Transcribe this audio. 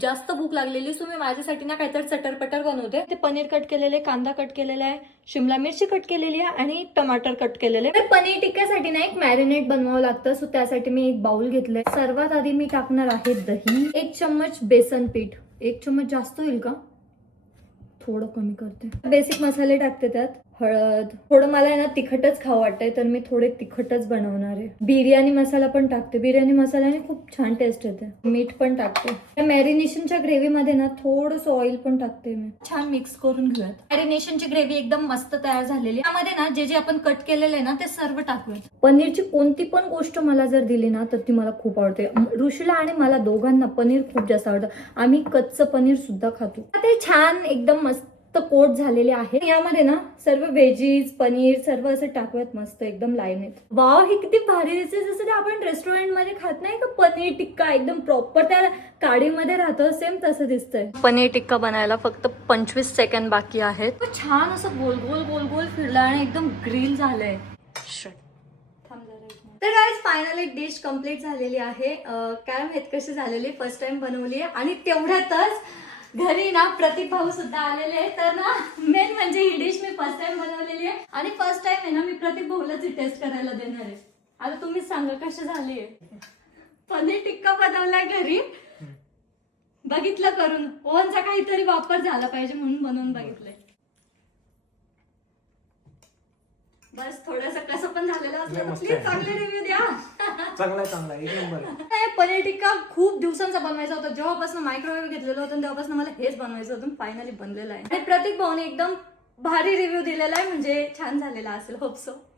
जास्त भूक लागलेली, सो मी माझ्यासाठी ना काहीतरी चटरपटर बनवते. ते पनीर कट केलेले, कांदा कट केलेला आहे, शिमला मिरची कट केलेली आहे आणि टमाटर कट केलेले. तर पनीर टिक्क्यासाठी ना एक मॅरिनेट बनवावं लागतं, सो त्यासाठी मी एक बाउल घेतलंय. सर्वात आधी मी टाकणार आहे दही, 1 चम्मच बेसन पीठ. 1 चम्मच जास्त होईल का? थोडं कमी करते. बेसिक मसाले टाकते त्यात. हळद, थोडं मला आहे ना तिखटच खावं वाटतंय तर मी थोडे तिखटच बनवणार आहे. बिर्याणी मसाला पण टाकते. बिर्याणी मसाल्याने खूप छान टेस्ट येते. मीठ पण टाकते. त्या मॅरिनेशनच्या ग्रेव्ही मध्ये ना थोडंसं ऑइल पण टाकते मी. छान मिक्स करून घेऊयात. मॅरिनेशनची ग्रेव्ही एकदम मस्त तयार झालेली. त्यामध्ये ना जे जे आपण कट केलेलं आहे ना ते सर्व टाकूयात. पनीरची कोणती पण गोष्ट मला जर दिली ना तर ती मला खूप आवडते. ऋषीला आणि मला दोघांना पनीर खूप जास्त आवडतं. आम्ही कच्चं पनीर सुद्धा खातो. ते छान एकदम मस्त कोट झालेले आहे. यामध्ये ना सर्व व्हेजीज, पनीर सर्व असं टाकूयात मस्त एकदम लाईनीत. वाव, हे किती भारी दिसते. जसं ते आपण रेस्टॉरंट मध्ये खात नाही का पनीर टिक्का, एकदम प्रॉपर त्या काडीमध्ये राहतो, सेम तसं दिसतंय. पनीर टिक्का बनायला फक्त 25 सेकंद बाकी आहेत. छान असं गोल गोल गोल गोल फिरलं आणि एकदम ग्रिल झालंय. तर गाइस फायनली डिश कम्प्लीट झालेली आहे. काय माहित कशी झालेली, फर्स्ट टाइम बनवली आहे आणि तेवढ्यातच घरी ना प्रतीक भाऊ सुद्धा आलेले आहे. तर ना मेन म्हणजे ही डिश मी फर्स्ट टाइम बनवलेली आहे आणि फर्स्ट टाइम आहे ना मी प्रतीक भाऊलाच टेस्ट करायला देणार आहे. आता तुम्हीच सांगा कशी झाली आहे. पनीर टिक्का बनवलाय घरी, बघितलं करून. ओव्हनचा काहीतरी वापर झाला पाहिजे म्हणून बनवून बघितलंय. बस थोडंसं कसं पण झालेलं असलं प्लीज चांगले रिव्ह्यू द्या. चांगला एक नंबर. पनीर टिक्का खूप दिवसांचा बनवायचा होता. जेव्हापासून मायक्रोवेव्ह घेतलेलं होतं तेव्हापासून मला हेच बनवायचं होतं. फायनली बनलेलं आहे आणि प्रतीक भाऊने एकदम भारी रिव्ह्यू दिलेला आहे, म्हणजे छान झालेला असेल. Hope so.